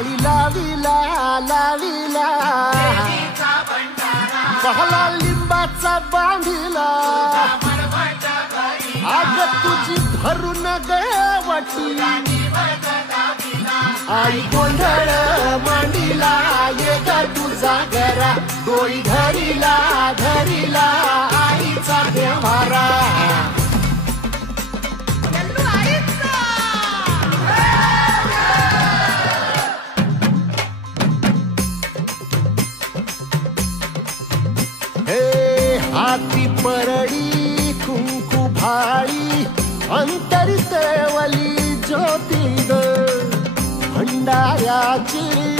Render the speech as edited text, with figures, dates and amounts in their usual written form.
माळी लाविला लाविला पहला लिंबाचा बांधिला आग तुझी भरून गवटी आई गोंधळ मांडीला ये ग तुझा घरा डोई धरीला धरीला आईचा देवारा हाती परडी कुंकू भाळी अंतरी तेवली ज्योती ग भंडाऱ्याची